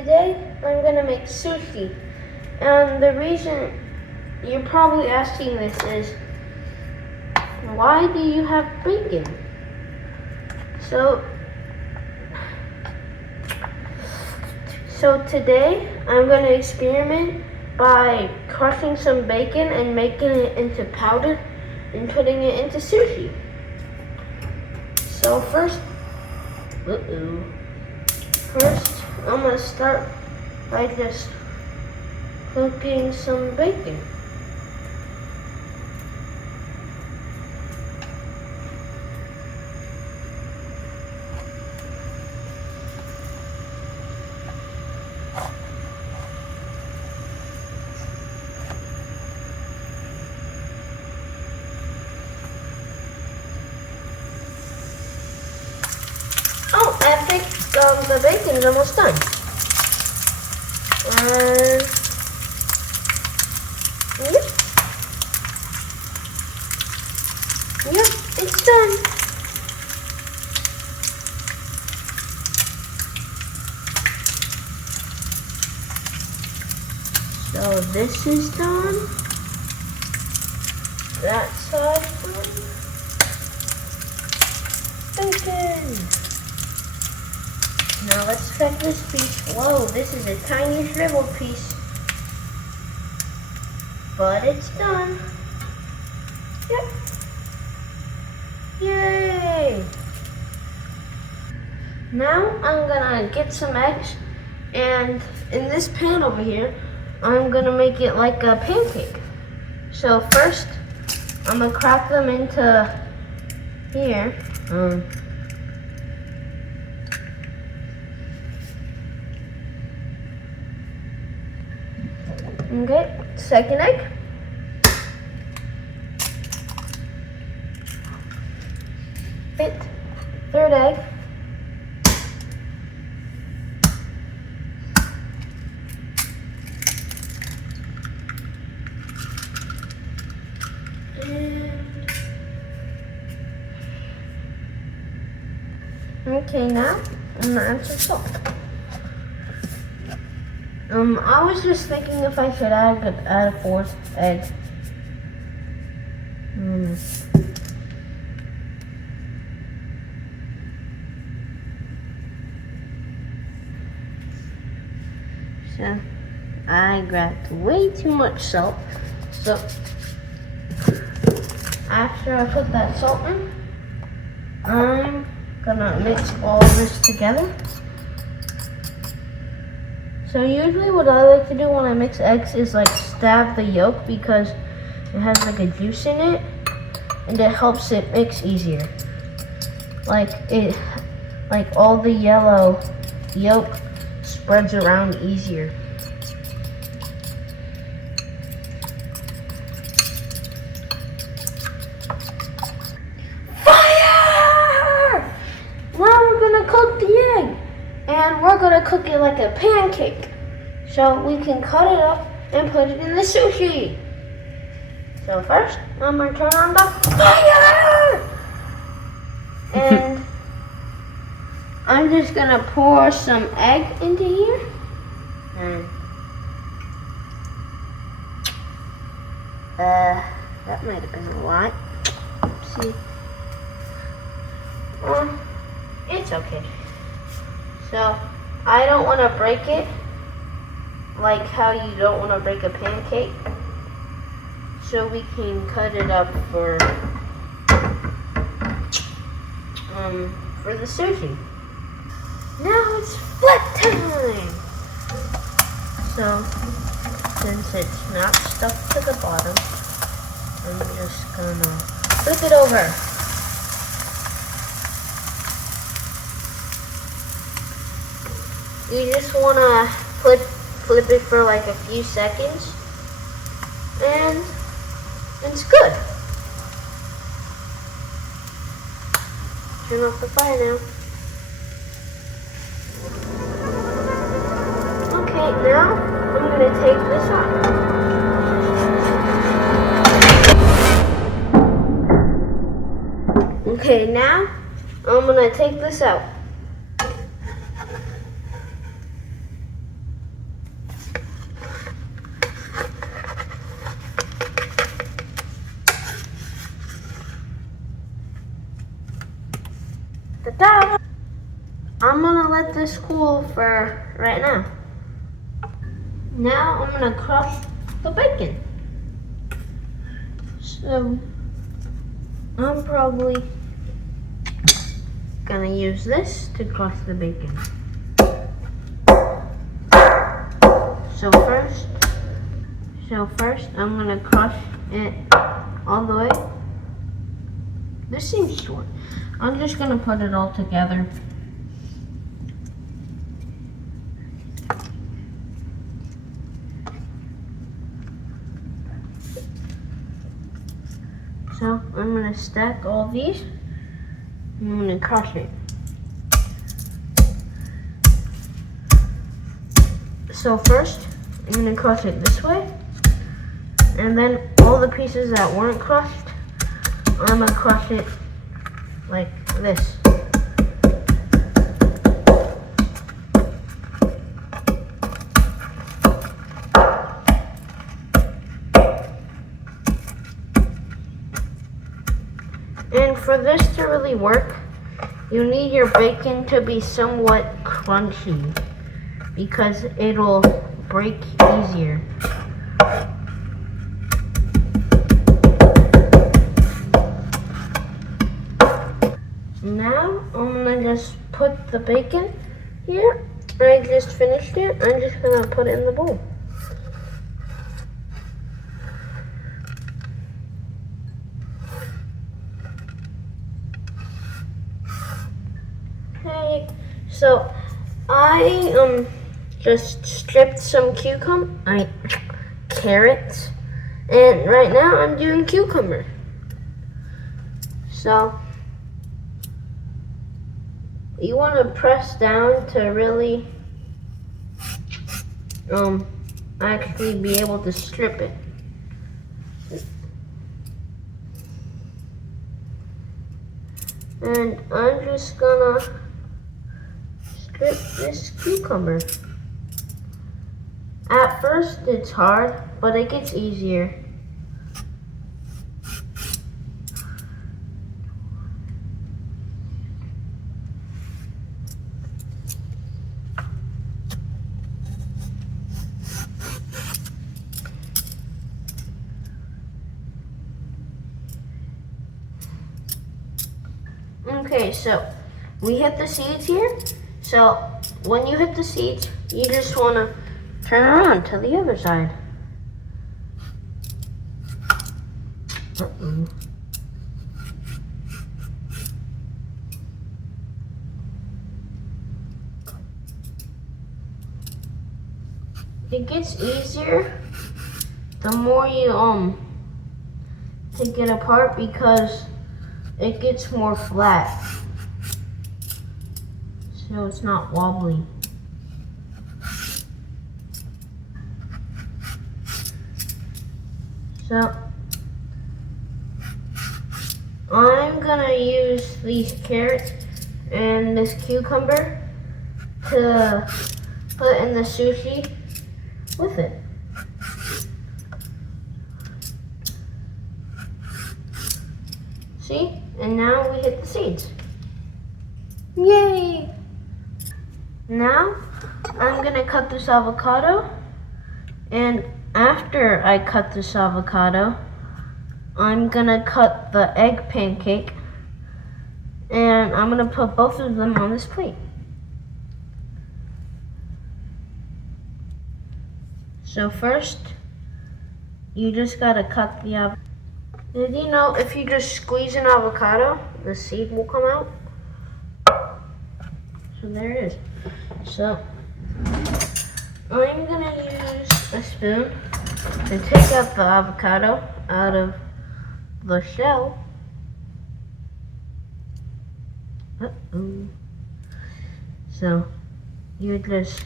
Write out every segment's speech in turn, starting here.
today I'm gonna make sushi. And the reason you're probably asking this is, why do you have bacon? So today I'm gonna experiment by crushing some bacon and making it into powder and putting it into sushi. So first I'm gonna start by just cooking some bacon. Oh, I think the bacon is almost done. Yep, it's done. So this is done. That side's done. Bacon. Now let's cut this piece. Whoa, this is a tiny shriveled piece. But it's done. Yep. Yay! Now I'm gonna get some eggs, and in this pan over here, I'm gonna make it like a pancake. So first, I'm gonna crack them into here. Okay, second egg. Third egg. Okay, now I'm gonna add some salt. I was just thinking if I should add a fourth egg. So I grabbed way too much salt. So after I put that salt in, I'm gonna mix all this together. So usually what I like to do when I mix eggs is like stab the yolk because it has like a juice in it and it helps it mix easier. Like all the yellow yolk spreads around easier. Fire! Now we're gonna cook the egg. And we're gonna cook it like a pancake. So we can cut it up and put it in the sushi. So first, I'm gonna turn on the fire! And I'm just gonna pour some egg into here. And that might have been a lot. Oopsie. It's okay. So, I don't want to break it, like how you don't want to break a pancake. So we can cut it up for the sushi. Now it's flip time! So, since it's not stuck to the bottom, I'm just gonna flip it over. You just want to flip it for like a few seconds, and it's good. Turn off the fire now. Okay, now I'm going to take this off. Okay, now I'm going to take this out. gonna let this cool for right now. Now I'm gonna crush the bacon. So I'm probably gonna use this to crush the bacon. So first I'm gonna crush it all the way. This seems short. I'm just gonna put it all together. So I'm gonna stack all these and I'm gonna crush it. So first, I'm gonna crush it this way, and then all the pieces that weren't crushed, I'm gonna crush it like this. And for this to really work, you need your bacon to be somewhat crunchy because it'll break easier. Now I'm gonna just put the bacon here. I just finished it. I'm just gonna put it in the bowl. Okay, so I just stripped some carrots, and right now I'm doing cucumber. So you want to press down to really actually be able to strip it. And I'm just gonna strip this cucumber. At first it's hard, but it gets easier. Okay, so we hit the seeds here. So when you hit the seeds, you just want to turn around to the other side. Uh-oh. It gets easier the more you take it apart because it gets more flat, so it's not wobbly. So I'm gonna use these carrots and this cucumber to put in the sushi with it. See? And now we hit the seeds. Yay! Now I'm gonna cut this avocado, and after I cut this avocado, I'm gonna cut the egg pancake, and I'm gonna put both of them on this plate. So first, you just gotta cut the avocado. Did you know if you just squeeze an avocado, the seed will come out? So there it is. So I'm gonna use a spoon to take out the avocado out of the shell. Uh-oh. So you just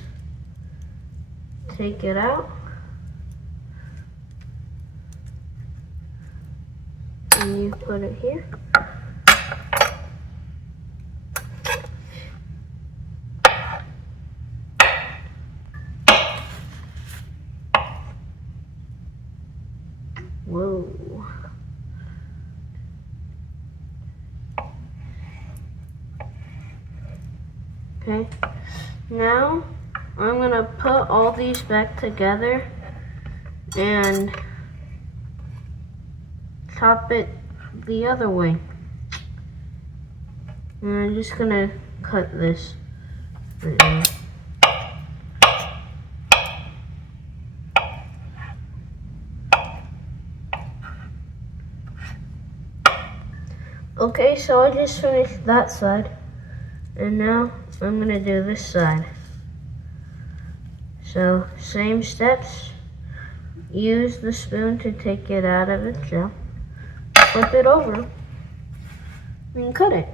take it out. And you put it here. Whoa. Okay, now I'm gonna put all these back together and top it the other way. And I'm just gonna cut this right now. Okay, so I just finished that side, and now I'm gonna do this side. So, same steps. Use the spoon to take it out of its shell. Flip it over and cut it.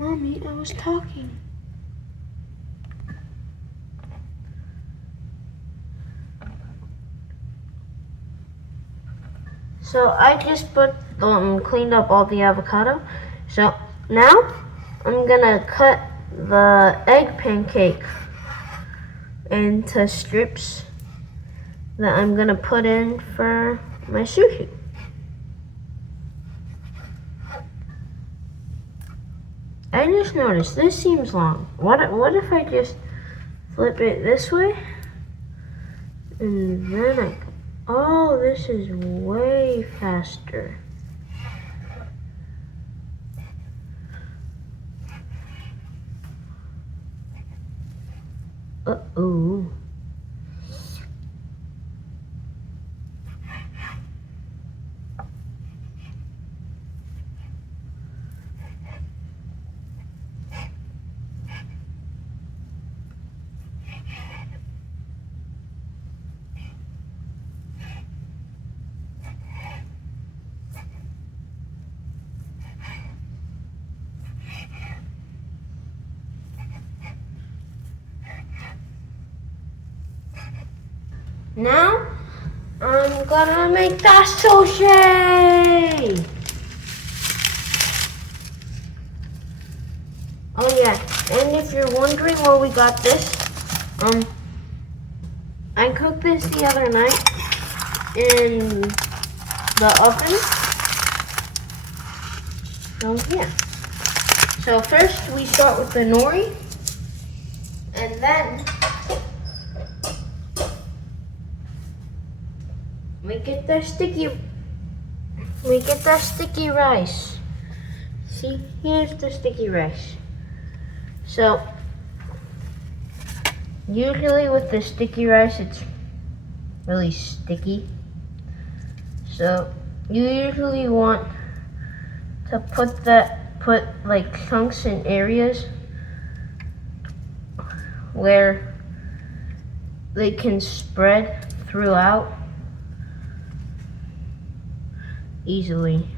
Mommy, I was talking. So I just cleaned up all the avocado. So now I'm gonna cut the egg pancake into strips that I'm gonna put in for my sushi. I just noticed this seems long. What if I just flip it this way? And then oh, this is way faster. Uh-oh. Now, I'm gonna make the sushi! Oh yeah, and if you're wondering where we got this, I cooked this the other night in the oven. So yeah. So first we start with the nori, and then we get the sticky rice. See, here's the sticky rice. So, usually with the sticky rice, it's really sticky. So, you usually want to put like chunks in areas where they can spread throughout easily.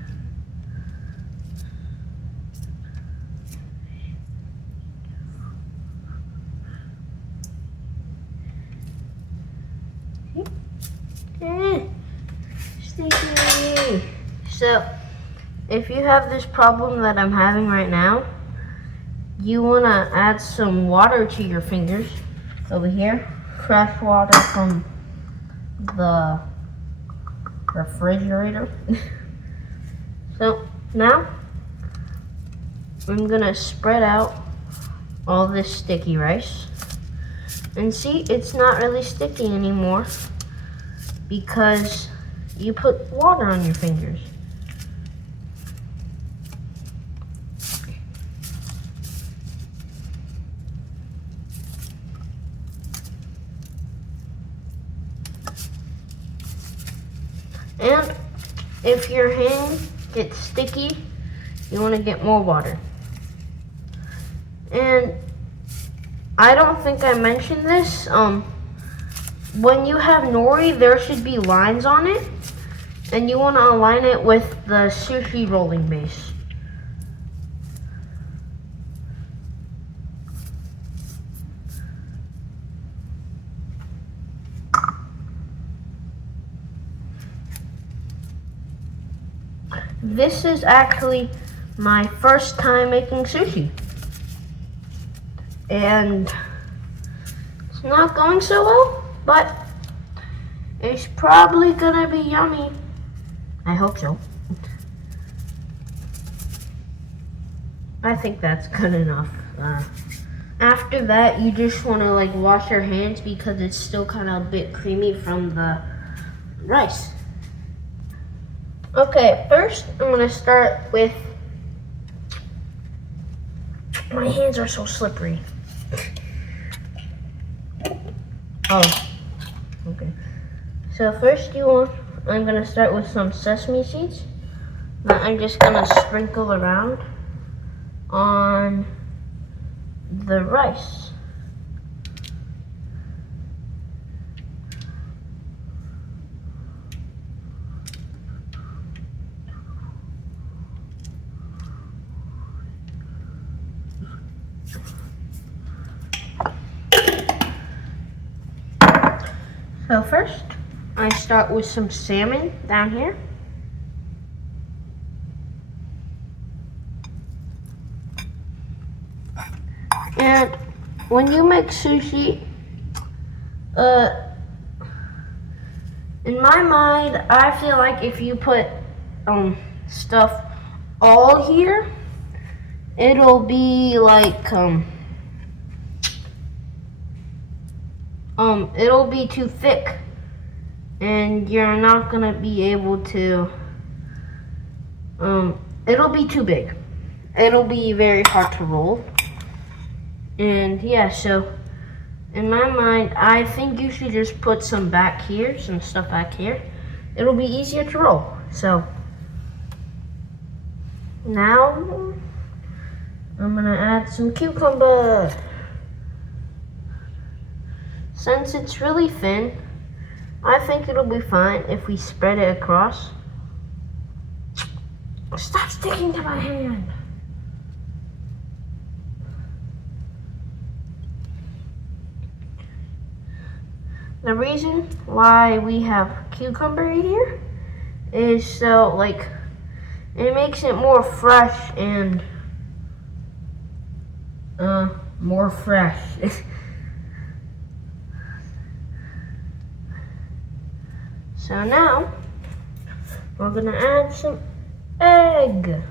Sticky. So, if you have this problem that I'm having right now, you want to add some water to your fingers. Over here, fresh water from the refrigerator. So now I'm gonna spread out all this sticky rice, and see, it's not really sticky anymore because you put water on your fingers. And if your hand gets sticky, you want to get more water. And I don't think I mentioned this. When you have nori, there should be lines on it, and you want to align it with the sushi rolling base. this is actually my first time making sushi. And it's not going so well, but it's probably gonna be yummy. I hope so. I think that's good enough. After that, you just want to like wash your hands because it's still kind of a bit creamy from the rice. Okay, first I'm gonna start with, my hands are so slippery. Oh, okay. So first I'm gonna start with some sesame seeds that I'm just gonna sprinkle around on the rice. So first, I start with some salmon down here. And when you make sushi, in my mind, I feel like if you put stuff all here, it'll be like it'll be too thick, and you're not gonna be able to. It'll be too big. It'll be very hard to roll. And yeah, so in my mind, I think you should just put some back here, some stuff back here. It'll be easier to roll. So now I'm gonna add some cucumber. Since it's really thin, I think it'll be fine if we spread it across. Stop sticking to my hand. The reason why we have cucumber here is so like it makes it more fresh and more fresh. So now we're gonna add some egg.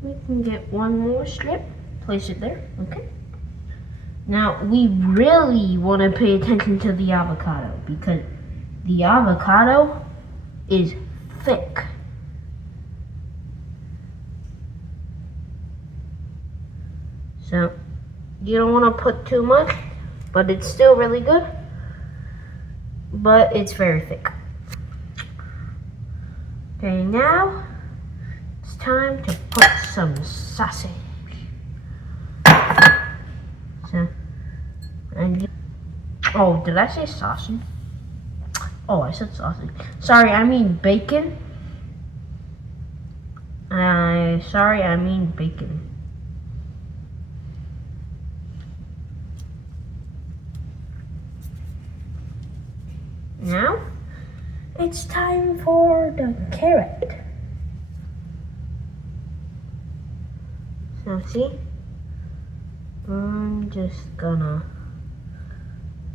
We can get one more strip, place it there, okay? Now we really want to pay attention to the avocado because the avocado is thick. So you don't want to put too much, but it's still really good, but it's very thick. Okay, now it's time to put some sausage. So, oh, did I say sausage? Oh, I said sausage. Sorry, I mean bacon. Sorry, I mean bacon. Now, it's time for the carrot. So see, I'm just gonna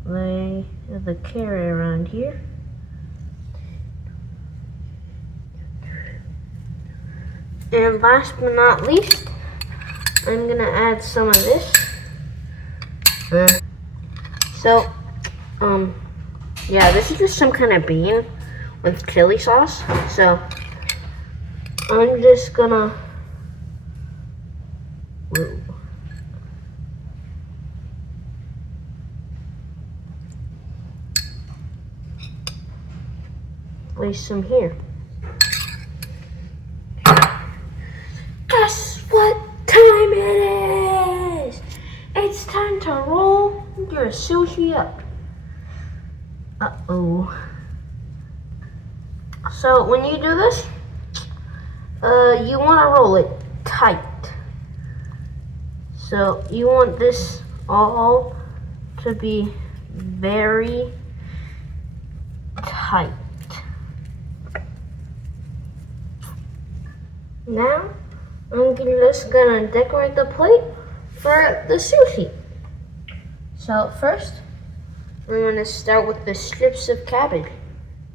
lay the carrot around here. And last but not least, I'm gonna add some of this. Yeah, this is just some kind of bean with chili sauce. So I'm just gonna place some here. Guess what time it is? It's time to roll your sushi up. Uh-oh. So when you do this, you want to roll it tight. So you want this all to be very tight. Now, I'm just gonna decorate the plate for the sushi. So first, we're gonna start with the strips of cabbage.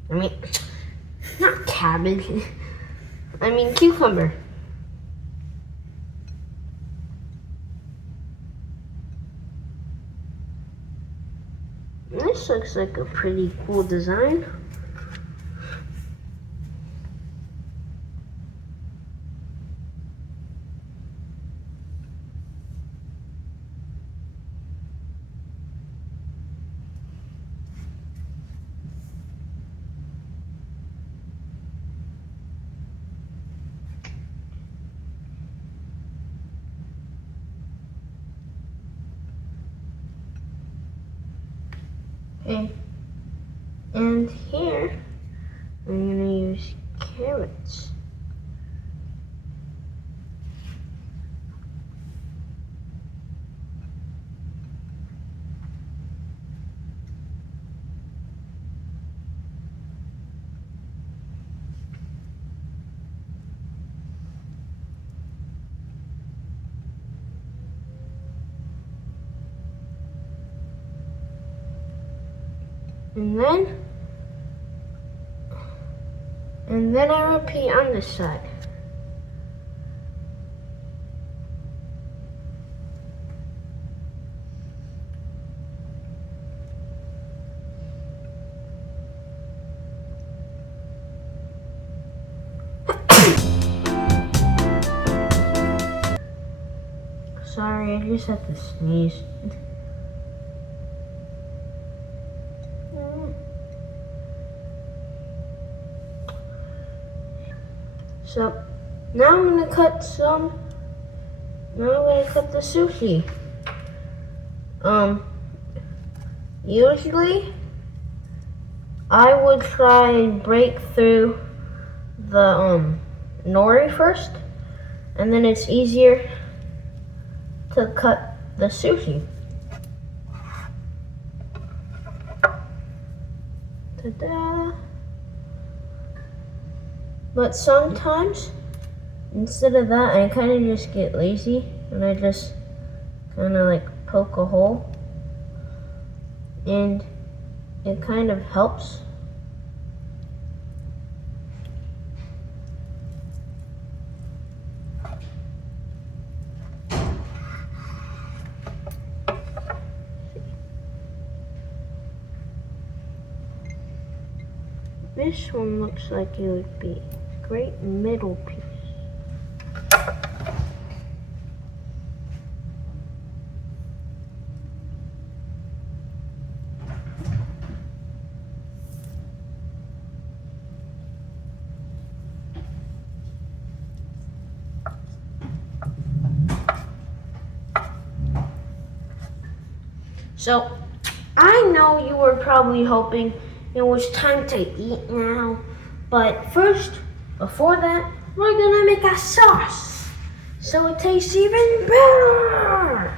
Not cabbage. Cucumber. This looks like a pretty cool design. Okay, and here I'm gonna use carrots. And then I repeat on this side. Sorry, I just had to sneeze. So now I'm gonna cut the sushi. Usually I would try and break through the nori first, and then it's easier to cut the sushi. Ta-da! But sometimes, instead of that, I kind of just get lazy and I just kind of like poke a hole, and it kind of helps. This one looks like it would be a great middle piece. So, I know you were probably hoping it was time to eat now, but first, before that, we're gonna make a sauce so it tastes even better.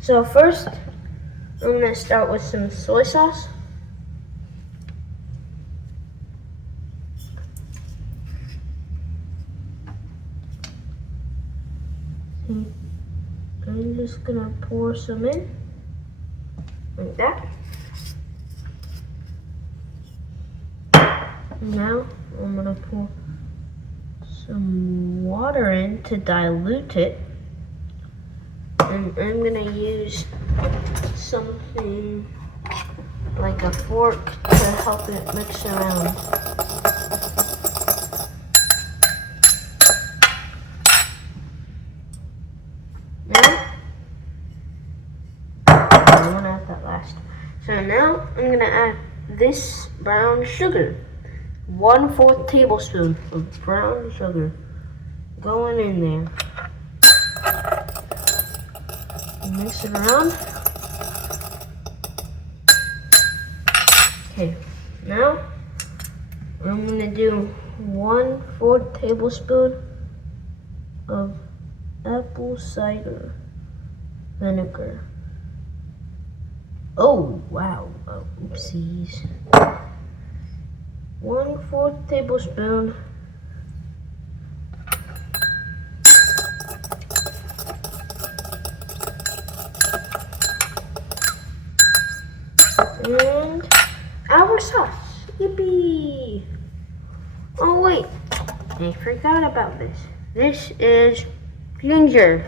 So first, I'm gonna start with some soy sauce. I'm just gonna pour some in, like that. Now I'm gonna pour some water in to dilute it, and I'm gonna use something like a fork to help it mix around. Now, I want to add that last. So now I'm gonna add this brown sugar. 1/4 tablespoon of brown sugar going in there. Mix it around. Okay, now I'm gonna do 1/4 tablespoon of apple cider vinegar. Oh, wow. Oh, oopsies. 1/4 tablespoon. And our sauce. Yippee! Oh wait, I forgot about this. This is ginger.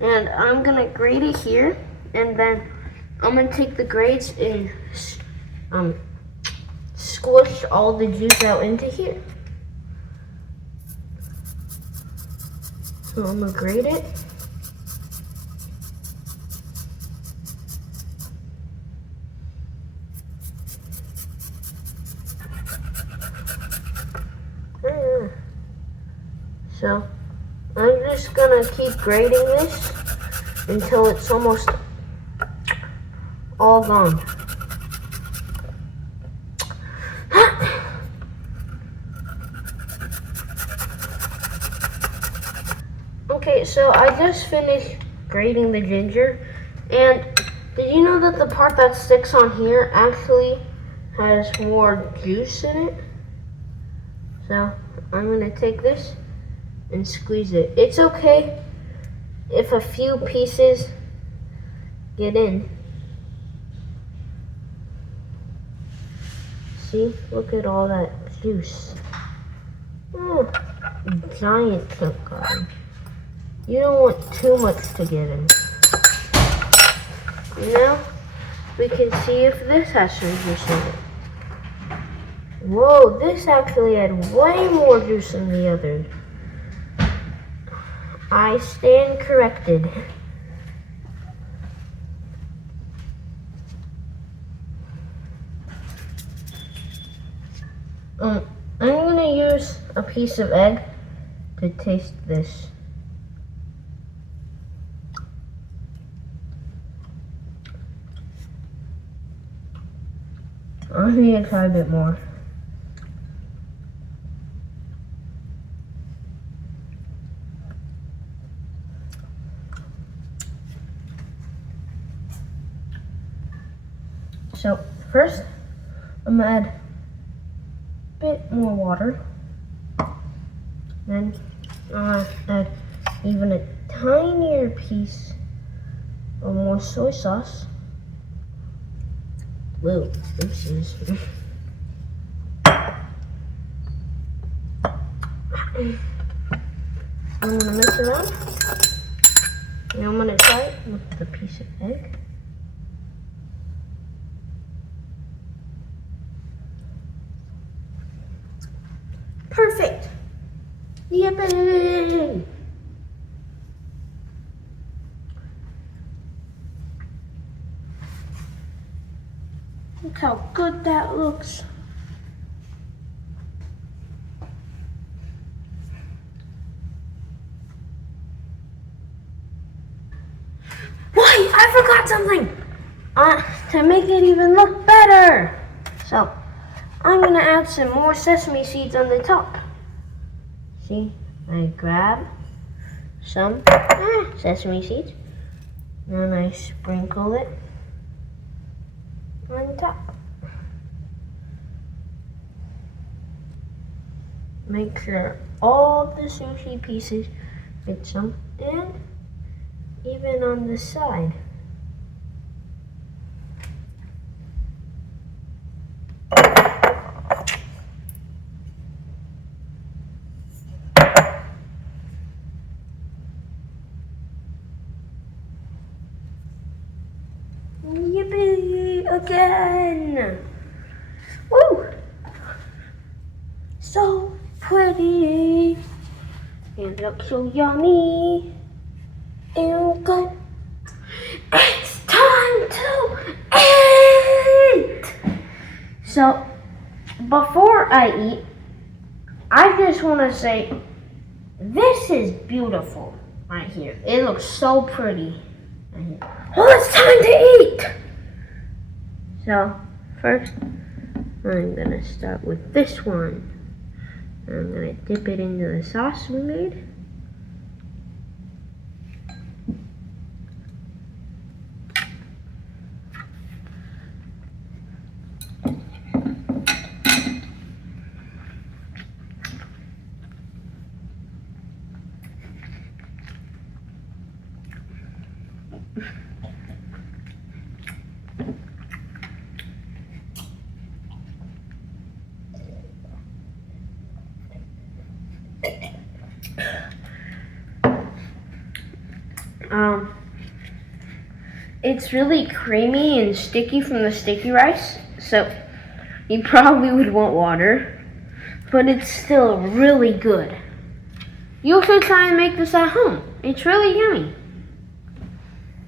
And I'm gonna grate it here, and then I'm gonna take the grates and squish all the juice out into here. So I'm gonna grate it. So I'm just gonna keep grating this until it's almost all gone. Okay, so I just finished grating the ginger, and did you know that the part that sticks on here actually has more juice in it? So I'm gonna take this and squeeze it. It's okay if a few pieces get in. See, look at all that juice. Oh, giant chunk got in. You don't want too much to get in. Now we can see if this has some juice in it. Whoa, this actually had way more juice than the others. I stand corrected. I'm gonna use a piece of egg to taste this. I need to try a bit more. So first, I'm gonna add a bit more water. Then I'll add even a tinier piece of more soy sauce. Whoa, oopsies. I'm gonna mix it around. And I'm gonna try it with the piece of egg. Perfect! Yippee! Look how good that looks. Wait, I forgot something! To make it even look better. So, I'm gonna add some more sesame seeds on the top. See, I grab some sesame seeds, then I sprinkle it on top. Make sure all the sushi pieces get some, and even on the side. Yippee! Again! Woo! So pretty! And looks so yummy! And good! It's time to eat! So, before I eat, I just want to say, this is beautiful right here. It looks so pretty. Well, it's time to eat! So, first, I'm gonna start with this one. I'm gonna dip it into the sauce we made. It's really creamy and sticky from the sticky rice, so you probably would want water, but it's still really good. You should try and make this at home. It's really yummy.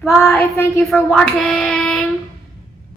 Bye, thank you for watching.